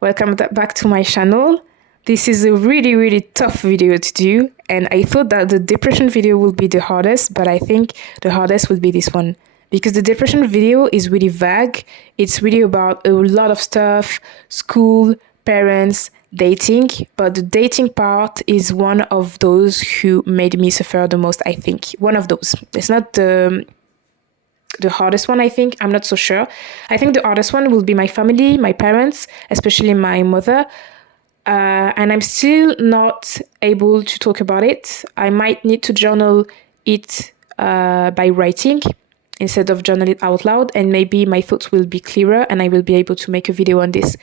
Welcome back to my channel. This is a really tough video to do, and I thought that the depression video will be the hardest, but I think the hardest will be this one. Because the depression video is really vague. It's really about a lot of stuff, school, parents, dating, but the dating part is one of those who made me suffer the most, I think. One of those. It's not the hardest one, I think. I'm not so sure. I think the hardest one will be my family, my parents, especially my mother. And I'm still not able to talk about it. I might need to journal it by writing instead of journal it out loud, and maybe my thoughts will be clearer and I will be able to make a video on this.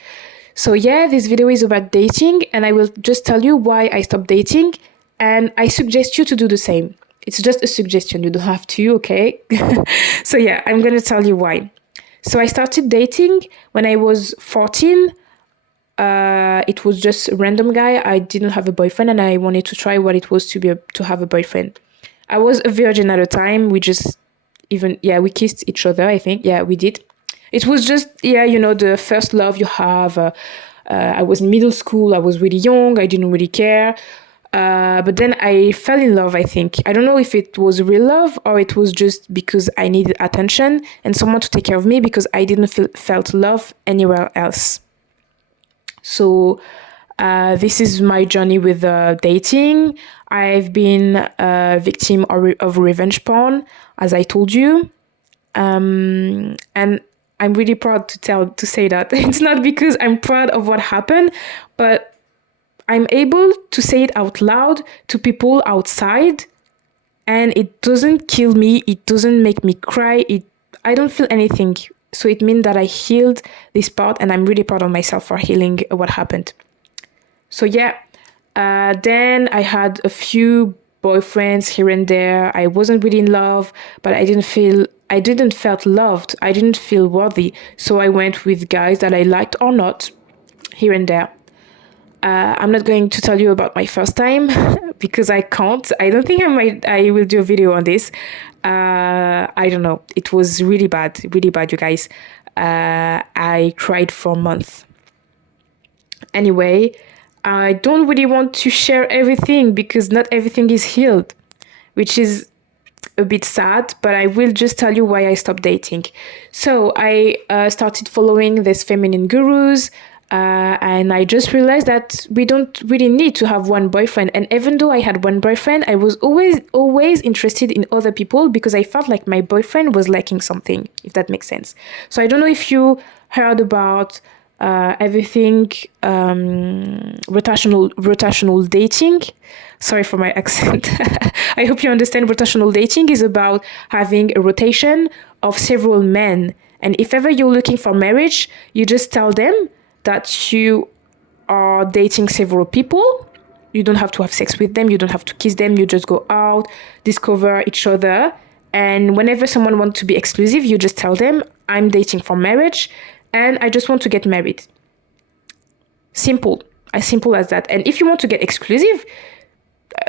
So yeah, this video is about dating, and I will just tell you why I stopped dating, and I suggest you to do the same. It's just a suggestion, you don't have to, okay? So yeah, I'm gonna tell you why. So I started dating when I was 14. It was just a random guy. I didn't have a boyfriend, and I wanted to try what it was to have a boyfriend. I was a virgin at the time. We kissed each other, I think. Yeah, we did. It was just, the first love you have. I was in middle school. I was really young. I didn't really care. But then I fell in love, I think. I don't know if it was real love or it was just because I needed attention and someone to take care of me because I didn't felt love anywhere else. So this is my journey with dating. I've been a victim of revenge porn, as I told you. And I'm really proud to say that. It's not because I'm proud of what happened, but I'm able to say it out loud to people outside, and it doesn't kill me. It doesn't make me cry. I don't feel anything. So it means that I healed this part, and I'm really proud of myself for healing what happened. So yeah, then I had a few boyfriends here and there. I wasn't really in love, but I didn't felt loved. I didn't feel worthy. So I went with guys that I liked or not, here and there. I'm not going to tell you about my first time because I can't. I don't think I will do a video on this. I don't know. It was really bad, you guys. I cried for a month. Anyway, I don't really want to share everything because not everything is healed, which is a bit sad, but I will just tell you why I stopped dating. So I started following these feminine gurus, and I just realized that we don't really need to have one boyfriend. And even though I had one boyfriend, I was always interested in other people because I felt like my boyfriend was lacking something, if that makes sense. So I don't know if you heard about everything rotational dating. Sorry for my accent. I hope you understand. Rotational dating is about having a rotation of several men. And if ever you're looking for marriage, you just tell them that you are dating several people. You don't have to have sex with them. You don't have to kiss them. You just go out, discover each other. And whenever someone wants to be exclusive, you just tell them, I'm dating for marriage and I just want to get married. Simple. As simple as that. And if you want to get exclusive,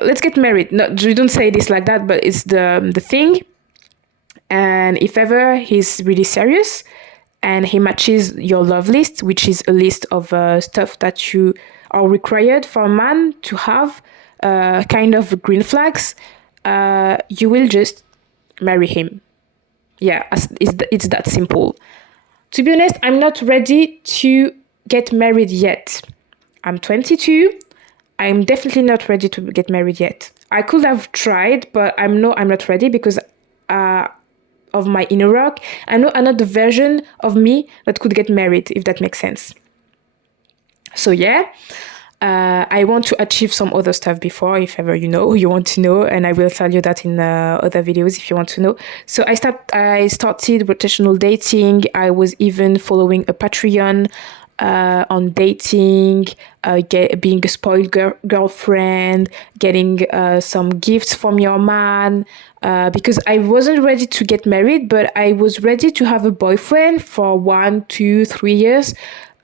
let's get married. No, you don't say this like that, but it's the thing. And if ever he's really serious and he matches your love list, which is a list of stuff that you are required for a man to have, kind of green flags, you will just marry him. Yeah, it's that simple. To be honest, I'm not ready to get married yet. I'm 22. I'm definitely not ready to get married yet. I could have tried, but I'm not ready because of my inner rock. I know another version of me that could get married, if that makes sense. So yeah, I want to achieve some other stuff before, if ever you want to know, and I will tell you that in other videos if you want to know. So I started rotational dating. I was even following a Patreon on dating, being a spoiled girlfriend, getting some gifts from your man, because I wasn't ready to get married, but I was ready to have a boyfriend for 1, 2, 3 years.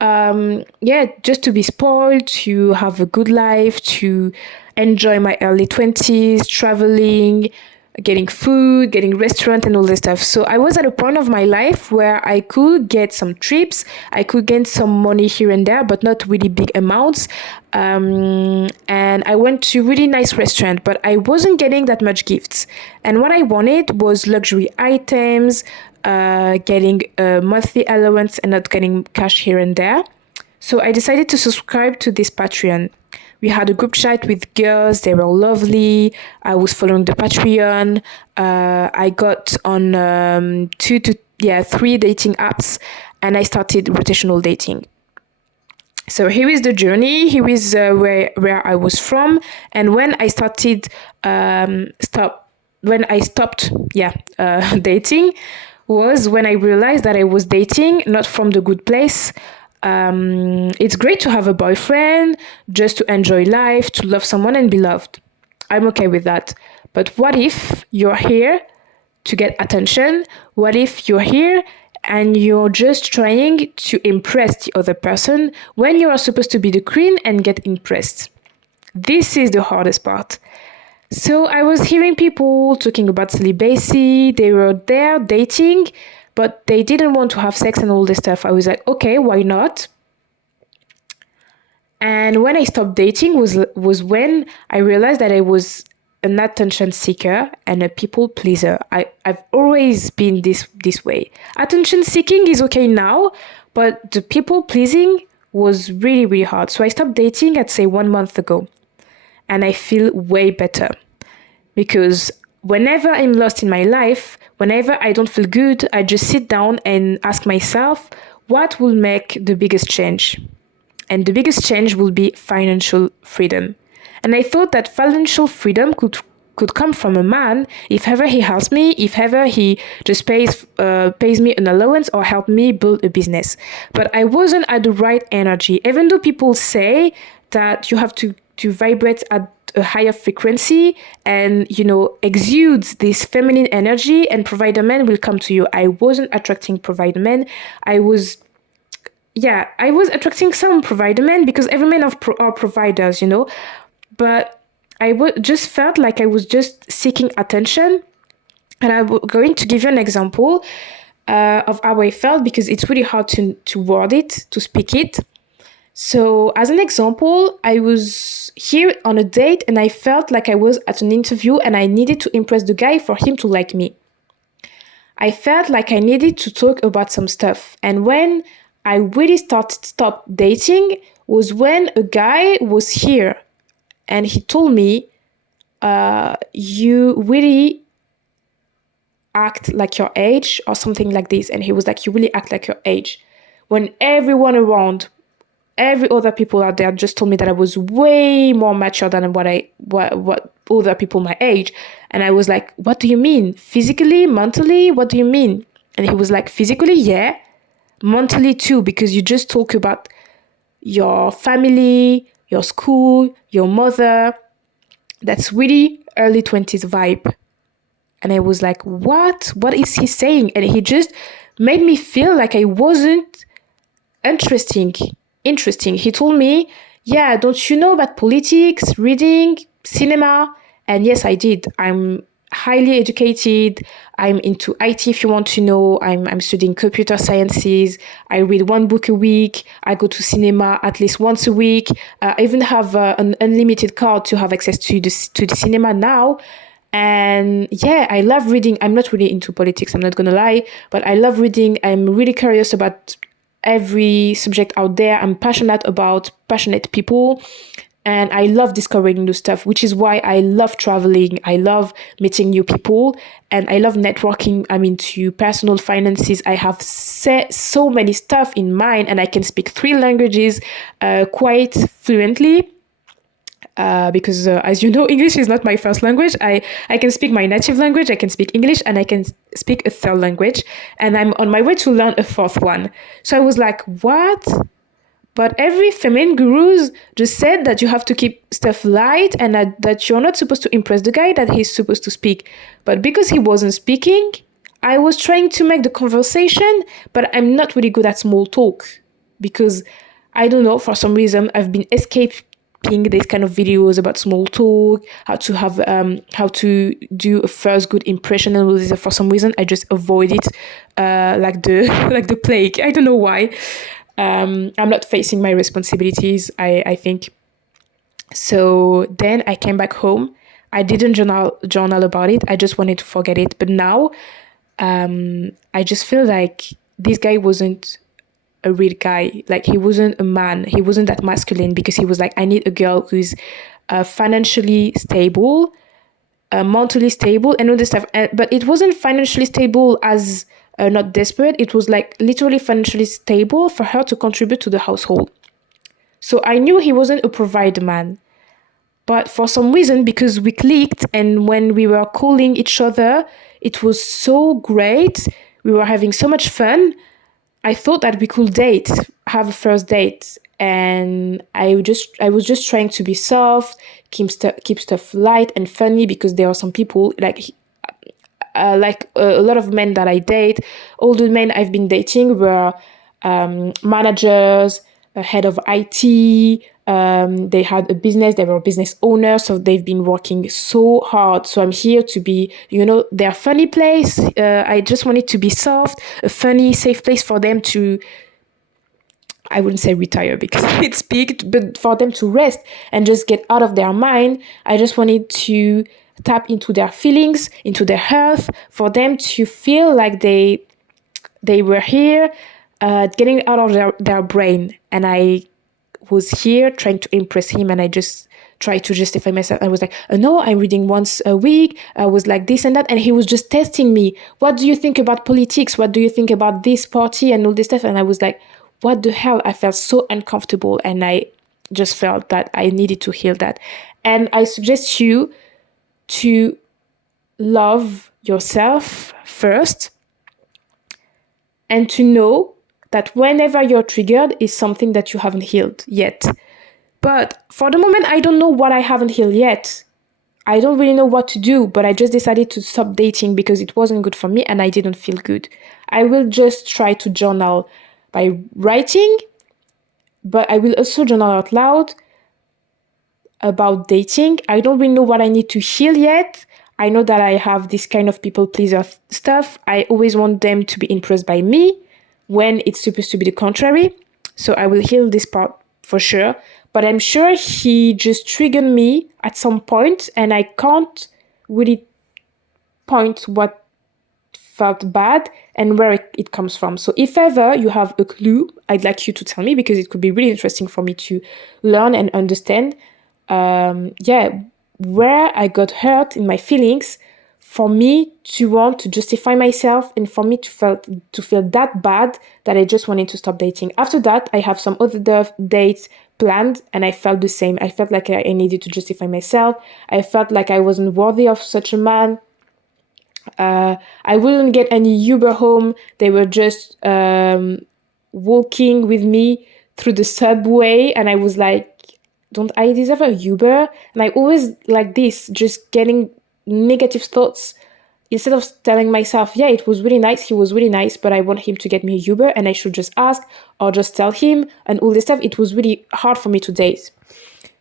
Just to be spoiled, to have a good life, to enjoy my early 20s, traveling, getting food, getting restaurant and all this stuff. So I was at a point of my life where I could get some trips, I could get some money here and there, but not really big amounts. And I went to really nice restaurant, but I wasn't getting that much gifts. And what I wanted was luxury items, getting a monthly allowance and not getting cash here and there. So I decided to subscribe to this Patreon. We had a group chat with girls. They were lovely. I was following the Patreon. I got on 3 dating apps, and I started rotational dating. So here is the journey. Here is where I was from, and when I stopped dating was when I realized that I was dating not from the good place. It's great to have a boyfriend, just to enjoy life, to love someone and be loved. I'm okay with that. But what if you're here to get attention? What if you're here and you're just trying to impress the other person when you are supposed to be the queen and get impressed? This is the hardest part. So I was hearing people talking about celibacy. They were there dating, but they didn't want to have sex and all this stuff. I was like, okay, why not? And when I stopped dating was when I realized that I was an attention seeker and a people pleaser. I've always been this way. Attention seeking is okay now, but the people pleasing was really, really hard. So I stopped dating, I'd say 1 month ago. And I feel way better. Because whenever I'm lost in my life, whenever I don't feel good, I just sit down and ask myself, what will make the biggest change? And the biggest change will be financial freedom. And I thought that financial freedom could come from a man if ever he helps me, if ever he just pays me an allowance or help me build a business. But I wasn't at the right energy. Even though people say that you have to vibrate at a higher frequency and, exudes this feminine energy and provider men will come to you. I wasn't attracting provider men. I was attracting some provider men because every man are providers, But I just felt like I was just seeking attention. And I'm going to give you an example of how I felt because it's really hard to word it, to speak it. So as an example, I was here on a date and I felt like I was at an interview and I needed to impress the guy for him to like me. I felt like I needed to talk about some stuff. And when I really stopped dating was when a guy was here and he told me, you really act like your age or something like this. And he was like, you really act like your age. When everyone around, every other people out there just told me that I was way more mature than what other people my age. And I was like, what do you mean? Physically, mentally, what do you mean? And he was like, physically, yeah. Mentally too, because you just talk about your family, your school, your mother. That's really early 20s vibe. And I was like, what? What is he saying? And he just made me feel like I wasn't interesting. He told me, yeah, don't you know about politics, reading, cinema? And yes, I did. I'm highly educated. I'm into IT if you want to know. I'm studying computer sciences. I read 1 book a week. I go to cinema at least once a week. I even have an unlimited card to have access to the cinema now. And yeah, I love reading. I'm not really into politics, I'm not going to lie, but I love reading. I'm really curious about every subject out there. I'm passionate about passionate people. And I love discovering new stuff, which is why I love traveling. I love meeting new people and I love networking. I'm into personal finances. I have so many stuff in mind and I can speak 3 languages quite fluently. Because as you know, English is not my first language. I can speak my native language, I can speak English, and I can speak a 3rd language. And I'm on my way to learn a 4th one. So I was like, what? But every feminine gurus just said that you have to keep stuff light and that you're not supposed to impress the guy, that he's supposed to speak. But because he wasn't speaking, I was trying to make the conversation, but I'm not really good at small talk. Because, I don't know, for some reason, I've been these kind of videos about small talk, how to do a first good impression and all this. For some reason, I just avoid it like the like the plague. I don't know why. I'm not facing my responsibilities, I think. So then I came back home. I didn't journal about it. I just wanted to forget it. But now I just feel like this guy wasn't a real guy. Like, he wasn't a man. He wasn't that masculine, because he was like, I need a girl who's financially stable, mentally stable, and all this stuff. But it wasn't financially stable as not desperate. It was like literally financially stable for her to contribute to the household. So I knew he wasn't a provider man. But for some reason, because we clicked and when we were calling each other, it was so great. We were having so much fun. I thought that we could date, have a first date. And I was just trying to be soft, keep stuff light and funny, because there are some people like a lot of men that I date. All the men I've been dating were managers, a head of IT. They had a business. They were business owners, so they've been working so hard. So I'm here to be, their funny place. I just want it to be soft, a funny, safe place for them to, I wouldn't say retire because it's big, but for them to rest and just get out of their mind. I just wanted to tap into their feelings, into their health, for them to feel like they were here, getting out of their brain. And I was here trying to impress him, and I just tried to justify myself. I was like, no, I'm reading once a week. I was like this and that. And he was just testing me. What do you think about politics? What do you think about this party and all this stuff? And I was like, what the hell? I felt so uncomfortable, and I just felt that I needed to heal that. And I suggest you to love yourself first, and to know that whenever you're triggered is something that you haven't healed yet. But for the moment, I don't know what I haven't healed yet. I don't really know what to do, but I just decided to stop dating because it wasn't good for me and I didn't feel good. I will just try to journal by writing, but I will also journal out loud about dating. I don't really know what I need to heal yet. I know that I have this kind of people pleaser stuff. I always want them to be impressed by me when it's supposed to be the contrary. So I will heal this part for sure. But I'm sure he just triggered me at some point, and I can't really point what felt bad and where it comes from. So if ever you have a clue, I'd like you to tell me, because it could be really interesting for me to learn and understand where I got hurt in my feelings, for me to want to justify myself, and for me to feel that bad that I just wanted to stop dating. After that, I have some other dates planned, and I felt the same. I felt like I needed to justify myself. I felt like I wasn't worthy of such a man. I wouldn't get any Uber home. They were just walking with me through the subway, and I was like, don't I deserve a Uber? And I always like this, just getting negative thoughts instead of telling myself, yeah, it was really nice, he was really nice, but I want him to get me a Uber and I should just ask or just tell him and all this stuff. It was really hard for me to date.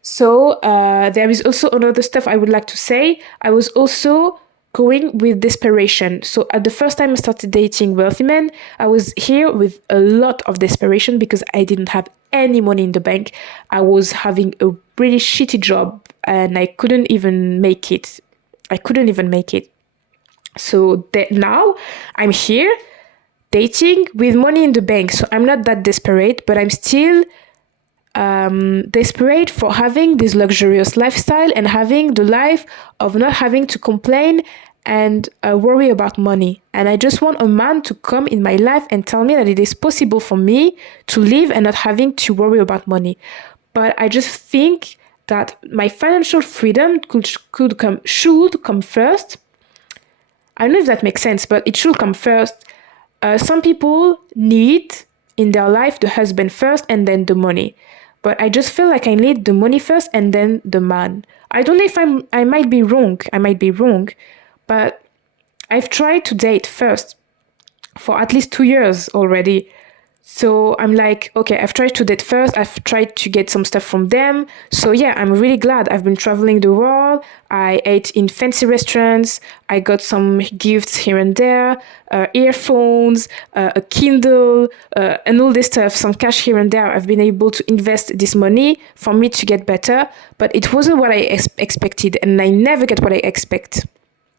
So there is also another stuff I would like to say. I was also going with desperation. So at the first time I started dating wealthy men, I was here with a lot of desperation because I didn't have any money in the bank. I was having a really shitty job and I couldn't even make it. So now I'm here dating with money in the bank. So I'm not that desperate, but I'm still desperate for having this luxurious lifestyle and having the life of not having to complain and worry about money. And I just want a man to come in my life and tell me that it is possible for me to live and not having to worry about money. But I just think that my financial freedom should come first. I don't know if that makes sense, but it should come first. Some people need in their life the husband first and then the money. But I just feel like I need the money first and then the man. I don't know if I might be wrong. But I've tried to date first for at least 2 years already. So I'm like, okay, I've tried to date first. I've tried to get some stuff from them. So yeah, I'm really glad. I've been traveling the world. I ate in fancy restaurants. I got some gifts here and there, earphones, a Kindle, and all this stuff, some cash here and there. I've been able to invest this money for me to get better, but it wasn't what I expected, and I never get what I expect.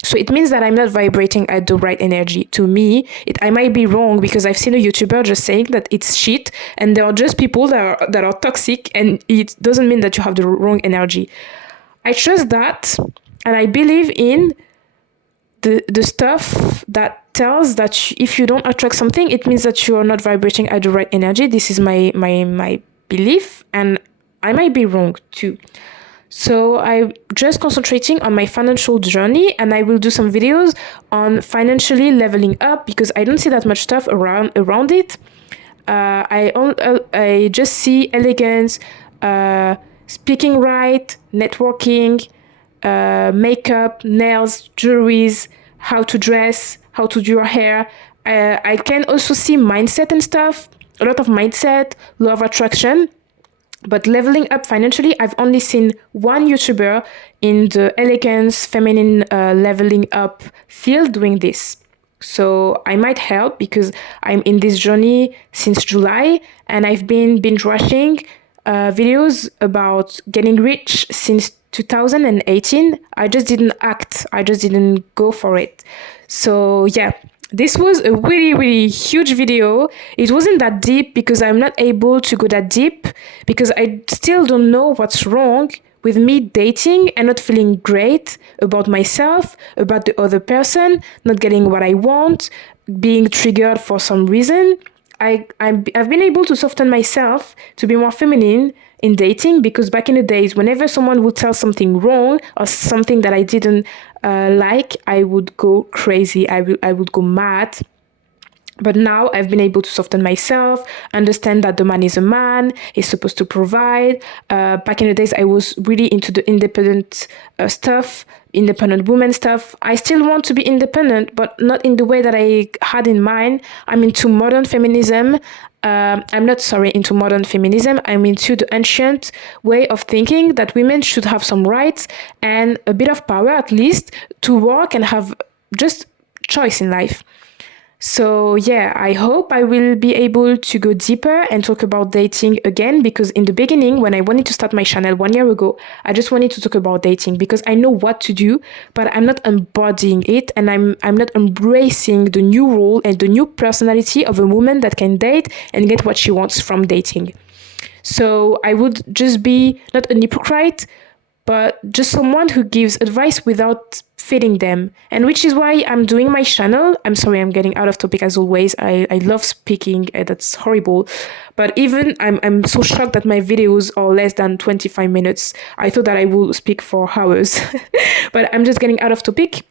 So it means that I'm not vibrating at the right energy. To me, I might be wrong because I've seen a YouTuber just saying that it's shit and there are just people that are toxic, and it doesn't mean that you have the wrong energy. I trust that, and I believe in the stuff that tells that if you don't attract something, it means that you are not vibrating at the right energy. This is my belief, and I might be wrong too. So I'm just concentrating on my financial journey, and I will do some videos on financially leveling up because I don't see that much stuff around it. I just see elegance, speaking right, networking, makeup, nails, jewelries, how to dress, how to do your hair. I can also see mindset and stuff, a lot of mindset, law of attraction. But leveling up financially, I've only seen one YouTuber in the elegance, feminine leveling up field doing this. So I might help because I'm in this journey since July, and I've been binge watching videos about getting rich since 2018. I just didn't act. I just didn't go for it. So yeah, this was a really, really huge video. It wasn't that deep because I'm not able to go that deep because I still don't know what's wrong with me dating and not feeling great about myself, about the other person, not getting what I want, being triggered for some reason. I've been able to soften myself to be more feminine in dating because back in the days, whenever someone would tell something wrong or something that I didn't like, I would go crazy. I would go mad. But now I've been able to soften myself, understand that the man is a man, he's supposed to provide. Back in the days, I was really into the independent stuff, independent woman stuff. I still want to be independent, but not in the way that I had in mind. I'm into modern feminism. Into modern feminism. I'm into the ancient way of thinking that women should have some rights and a bit of power at least to work and have just choice in life. So yeah, I hope I will be able to go deeper and talk about dating again because in the beginning, when I wanted to start my channel 1 year ago, I just wanted to talk about dating because I know what to do, but I'm not embodying it and I'm not embracing the new role and the new personality of a woman that can date and get what she wants from dating. So I would just be not an hypocrite, but just someone who gives advice without fitting them. And which is why I'm doing my channel. I'm sorry, I'm getting out of topic as always. I love speaking, that's horrible. But even I'm so shocked that my videos are less than 25 minutes. I thought that I would speak for hours. But I'm just getting out of topic.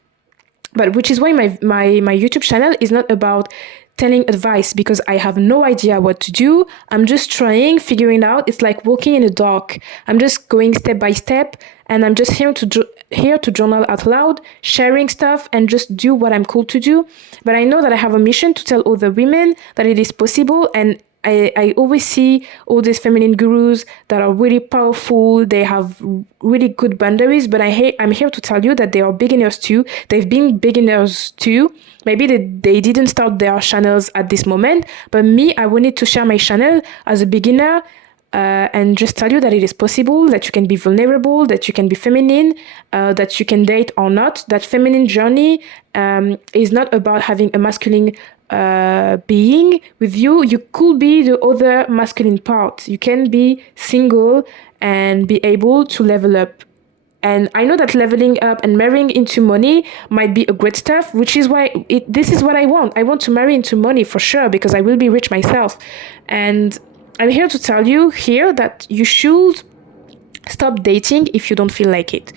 But which is why my YouTube channel is not about telling advice because I have no idea what to do. I'm just trying, figuring out. It's like walking in the dark. I'm just going step by step, and I'm just here to journal out loud, sharing stuff, and just do what I'm called to do. But I know that I have a mission to tell other women that it is possible, and I always see all these feminine gurus that are really powerful. They have really good boundaries, but I'm here to tell you that they are beginners too. They've been beginners too. Maybe they didn't start their channels at this moment, but me, I wanted to share my channel as a beginner and just tell you that it is possible, that you can be vulnerable, that you can be feminine, that you can date or not. That feminine journey is not about having a masculine being with you. You could be the other masculine part. You can be single and be able to level up. And I know that leveling up and marrying into money might be a great stuff, which is why this is what I want. I want to marry into money for sure because I will be rich myself. And I'm here to tell you here that you should stop dating if you don't feel like it.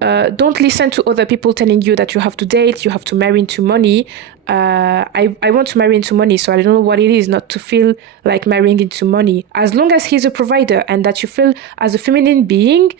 Don't listen to other people telling you that you have to date, you have to marry into money. I want to marry into money, so I don't know what it is not to feel like marrying into money. As long as he's a provider and that you feel as a feminine being,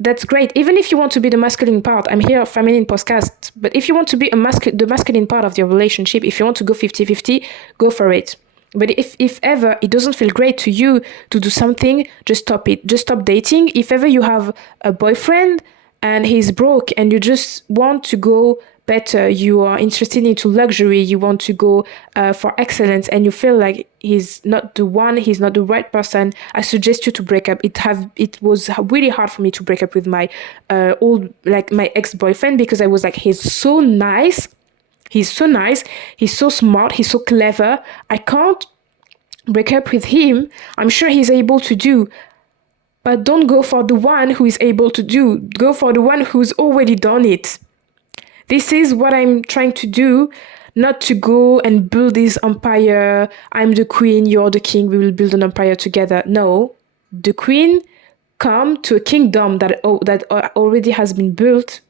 that's great. Even if you want to be the masculine part, I'm here, feminine podcast. But if you want to be the masculine part of your relationship, if you want to go 50-50, go for it. But if ever it doesn't feel great to you to do something, just stop it. Just stop dating. If ever you have a boyfriend and he's broke and you just want to go better, you are interested into luxury, you want to go for excellence, and you feel like he's not the one, he's not the right person, I suggest you to break up. It was really hard for me to break up with my my ex-boyfriend, because I was like, he's so nice. He's so nice. He's so smart. He's so clever. I can't break up with him. I'm sure he's able to do. But don't go for the one who is able to do. Go for the one who's already done it. This is what I'm trying to do. Not to go and build this empire. I'm the queen, you're the king. We will build an empire together. No. The queen come to a kingdom that already has been built.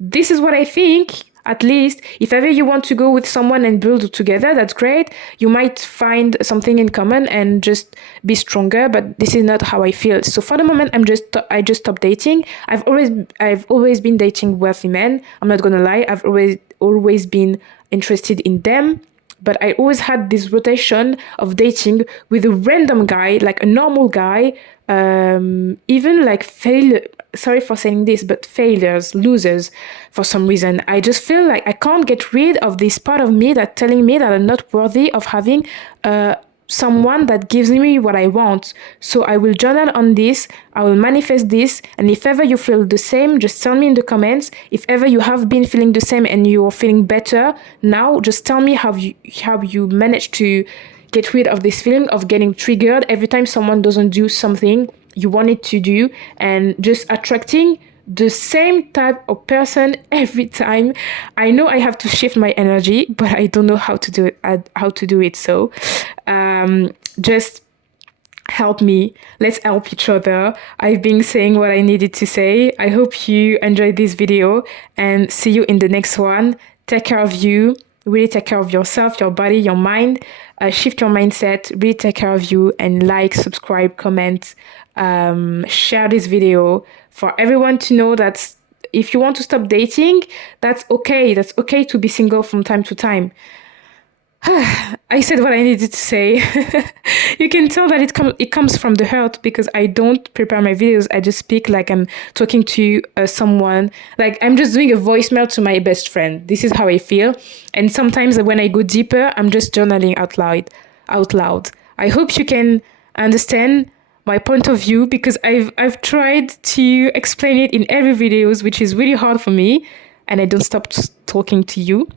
This is what I think. At least, if ever you want to go with someone and build together, that's great. You might find something in common and just be stronger, but this is not how I feel. So for the moment, I just stopped dating. I've always been dating wealthy men. I'm not gonna lie. I've always been interested in them. But I always had this rotation of dating with a random guy, like a normal guy, even like sorry for saying this, but failures, losers, for some reason. I just feel like I can't get rid of this part of me that telling me that I'm not worthy of having someone that gives me what I want. So I will journal on this, I will manifest this, and if ever you feel the same, just tell me in the comments. If ever you have been feeling the same and you're feeling better now, just tell me how you managed to get rid of this feeling of getting triggered every time someone doesn't do something you wanted to do, and just attracting the same type of person every time. I know I have to shift my energy, but I don't know how to do it. So just help me. Let's help each other. I've been saying what I needed to say. I hope you enjoyed this video, and see you in the next one. Take care of you. Really take care of yourself, your body, your mind. Shift your mindset. Really take care of you, and like, subscribe, comment, share this video for everyone to know that if you want to stop dating, that's okay. That's okay to be single from time to time. I said what I needed to say. You can tell that it comes from the heart, because I don't prepare my videos. I just speak like I'm talking to someone. Like I'm just doing a voicemail to my best friend. This is how I feel. And sometimes when I go deeper, I'm just journaling out loud. I hope you can understand my point of view, because I've tried to explain it in every videos, which is really hard for me, and I don't stop talking to you.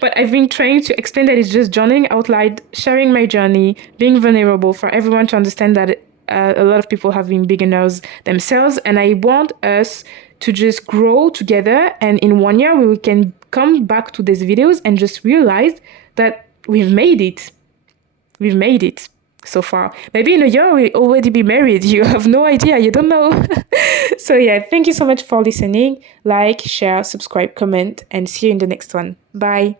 But I've been trying to explain that it's just journaling out loud, sharing my journey, being vulnerable, for everyone to understand that a lot of people have been beginners themselves, and I want us to just grow together, and in 1 year we can come back to these videos and just realize that we've made it. We've made it so far. Maybe in a year we'll already be married. You have no idea. You don't know. So yeah, thank you so much for listening. Like, share, subscribe, comment, and see you in the next one. Bye.